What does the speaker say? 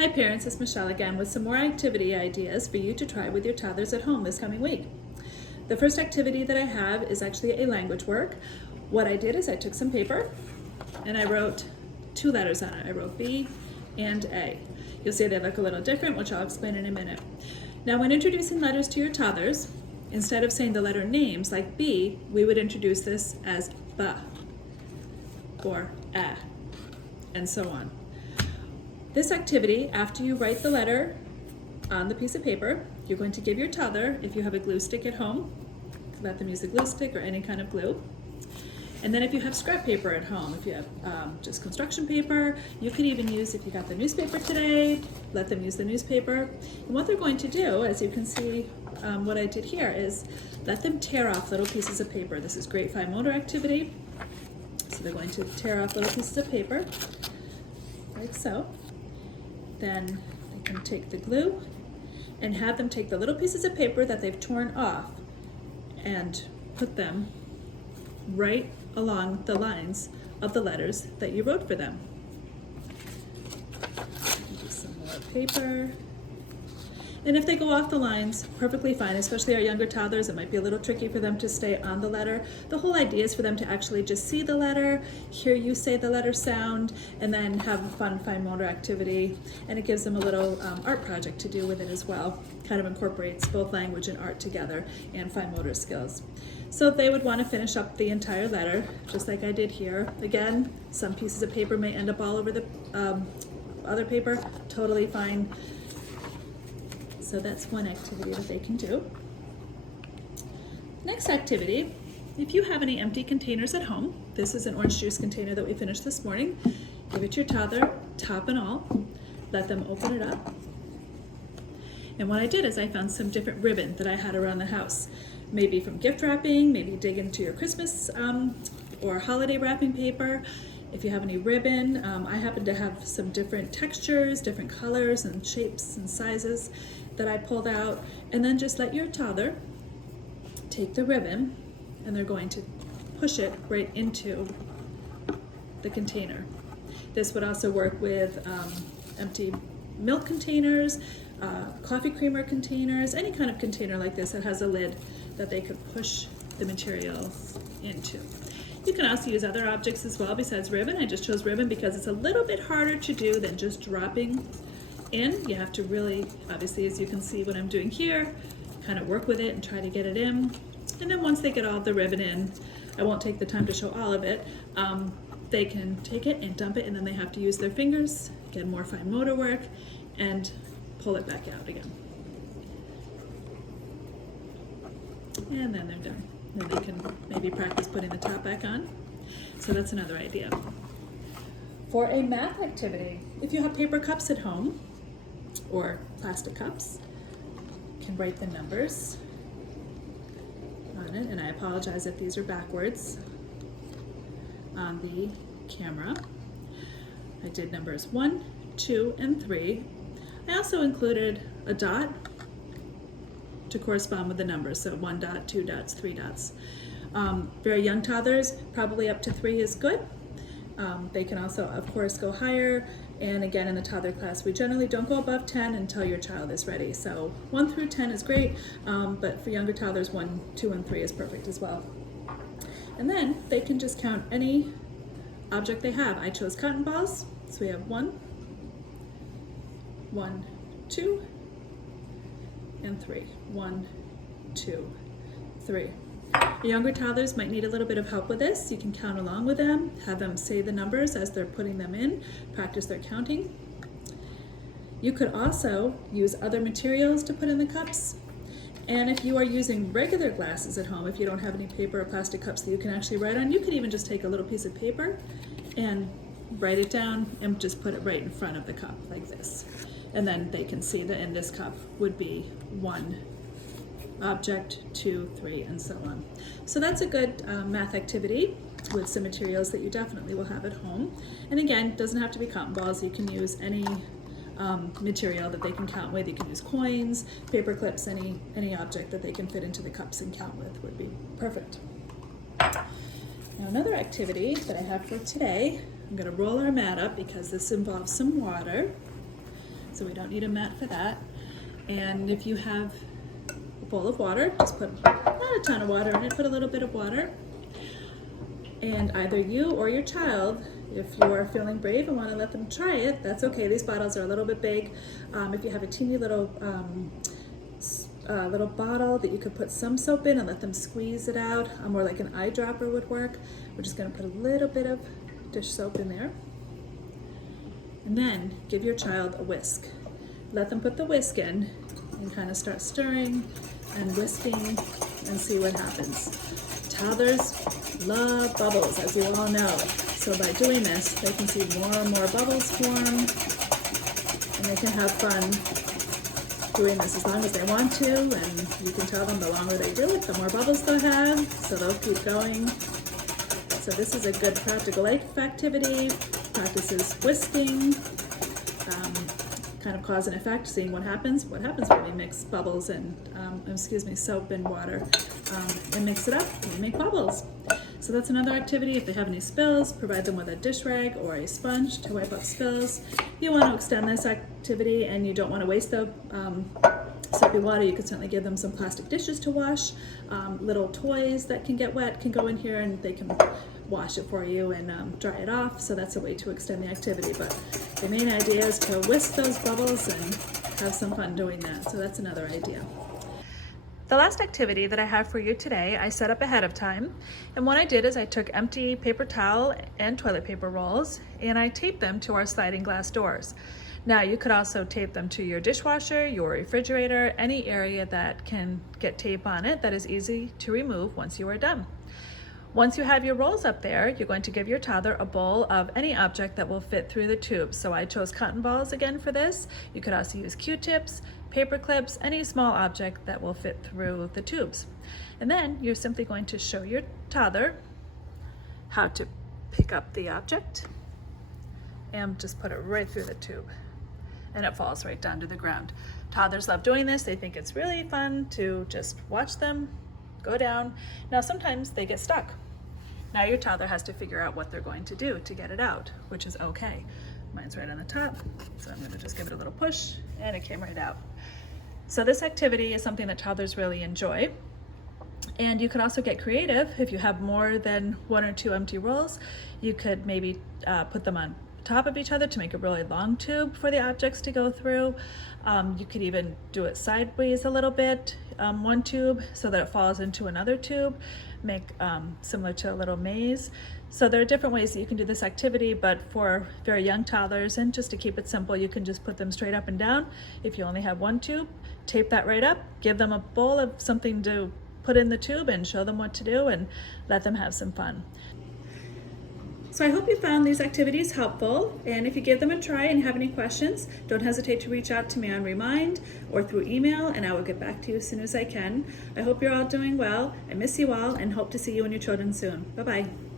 Hi parents, it's Michelle again with some more activity ideas for you to try with your toddlers at home this coming week. The first activity that I have is actually a language work. What I did is I took some paper and I wrote two letters on it. I wrote B and A. You'll see they look a little different, which I'll explain in a minute. Now when introducing letters to your toddlers, instead of saying the letter names like B, we would introduce this as B or A, and so on. This activity, after you write the letter on the piece of paper, you're going to give your toddler, if you have a glue stick at home, let them use a glue stick or any kind of glue. And then if you have scrap paper at home, if you have just construction paper, you can even use, if you got the newspaper today, let them use the newspaper. And what they're going to do, as you can see what I did here, is let them tear off little pieces of paper. This is great fine motor activity. So they're going to tear off little pieces of paper, like so. Then they can take the glue and have them take the little pieces of paper that they've torn off and put them right along the lines of the letters that you wrote for them. Do some more paper. And if they go off the lines, perfectly fine, especially our younger toddlers, it might be a little tricky for them to stay on the letter. The whole idea is for them to actually just see the letter, hear you say the letter sound, and then have a fun fine motor activity. And it gives them a little art project to do with it as well. Kind of incorporates both language and art together and fine motor skills. So they would want to finish up the entire letter, just like I did here. Again, some pieces of paper may end up all over the other paper, totally fine. So that's one activity that they can do. Next activity, if you have any empty containers at home, this is an orange juice container that we finished this morning. Give it to your toddler, top and all. Let them open it up. And what I did is I found some different ribbon that I had around the house. Maybe from gift wrapping, maybe dig into your Christmas or holiday wrapping paper. If you have any ribbon, I happen to have some different textures, different colors and shapes and sizes that I pulled out. And then just let your toddler take the ribbon and they're going to push it right into the container. This would also work with empty milk containers, coffee creamer containers, any kind of container like this that has a lid that they could push the materials into. You can also use other objects as well besides ribbon. I just chose ribbon because it's a little bit harder to do than just dropping in. You have to really, obviously, as you can see what I'm doing here, kind of work with it and try to get it in. And then once they get all the ribbon in, I won't take the time to show all of it, they can take it and dump it, and then they have to use their fingers, get more fine motor work, and pull it back out again. And then they're done. Then they can maybe practice putting the top back on. So that's another idea. For a math activity, if you have paper cups at home or plastic cups, you can write the numbers on it. And I apologize if these are backwards on the camera. I did numbers 1, 2, and 3. I also included a dot to correspond with the numbers, so 1 dot, 2 dots, 3 dots. Very young toddlers, probably up to 3 is good. They can also, of course, go higher, and again, in the toddler class, we generally don't go above 10 until your child is ready. So 1 through 10 is great, but for younger toddlers, 1, 2, and 3 is perfect as well. And then they can just count any object they have. I chose cotton balls, so we have 1, 2, and 3. 1, 2, 3. Younger toddlers might need a little bit of help with this. You can count along with them, have them say the numbers as they're putting them in, practice their counting. You could also use other materials to put in the cups. And if you are using regular glasses at home, if you don't have any paper or plastic cups that you can actually write on, you could even just take a little piece of paper and write it down and just put it right in front of the cup like this. And then they can see that in this cup would be 1 object, 2, 3, and so on. So that's a good math activity with some materials that you definitely will have at home. And again, it doesn't have to be cotton balls. You can use any material that they can count with. You can use coins, paper clips, any object that they can fit into the cups and count with would be perfect. Now another activity that I have for today, I'm going to roll our mat up because this involves some water. so we don't need a mat for that. And if you have a bowl of water, just put not a ton of water in it, put a little bit of water. And either you or your child, if you are feeling brave and want to let them try it, that's okay. These bottles are a little bit big. If you have a teeny little little bottle that you could put some soap in and let them squeeze it out, or like an eyedropper would work. We're just going to put a little bit of dish soap in there. And then give your child a whisk. Let them put the whisk in and kind of start stirring and whisking and see what happens. Toddlers love bubbles, as you all know. So by doing this, they can see more and more bubbles form, and they can have fun doing this as long as they want to, and you can tell them the longer they do it, the more bubbles they'll have, so they'll keep going. So this is a good practical life activity. Practices whisking, kind of cause and effect, seeing what happens when we mix bubbles and, soap and water, and mix it up and we make bubbles. So that's another activity. If they have any spills, provide them with a dish rag or a sponge to wipe up spills. If you want to extend this activity and you don't want to waste the soapy water, you could certainly give them some plastic dishes to wash. Little toys that can get wet can go in here and they can wash it for you and dry it off. So that's a way to extend the activity. But the main idea is to whisk those bubbles and have some fun doing that. So that's another idea. The last activity that I have for you today, I set up ahead of time. And what I did is I took empty paper towel and toilet paper rolls and I taped them to our sliding glass doors. Now you could also tape them to your dishwasher, your refrigerator, any area that can get tape on it that is easy to remove once you are done. Once you have your rolls up there, you're going to give your toddler a bowl of any object that will fit through the tubes. So I chose cotton balls again for this. You could also use Q-tips, paper clips, any small object that will fit through the tubes. And then you're simply going to show your toddler how to pick up the object and just put it right through the tube. And it falls right down to the ground. Toddlers love doing this. They think it's really fun to just watch them go down. Now sometimes they get stuck. Now your toddler has to figure out what they're going to do to get it out, which is okay. Mine's right on the top, so I'm going to just give it a little push and it came right out. So this activity is something that toddlers really enjoy. And you could also get creative. If you have more than 1 or 2 empty rolls, you could maybe put them on top of each other to make a really long tube for the objects to go through. You could even do it sideways a little bit, one tube so that it falls into another tube, make similar to a little maze. So there are different ways that you can do this activity, but for very young toddlers, and just to keep it simple, you can just put them straight up and down. If you only have 1 tube, tape that right up, give them a bowl of something to put in the tube and show them what to do and let them have some fun. So I hope you found these activities helpful, and if you give them a try and have any questions, don't hesitate to reach out to me on Remind or through email, and I will get back to you as soon as I can. I hope you're all doing well. I miss you all and hope to see you and your children soon. Bye-bye.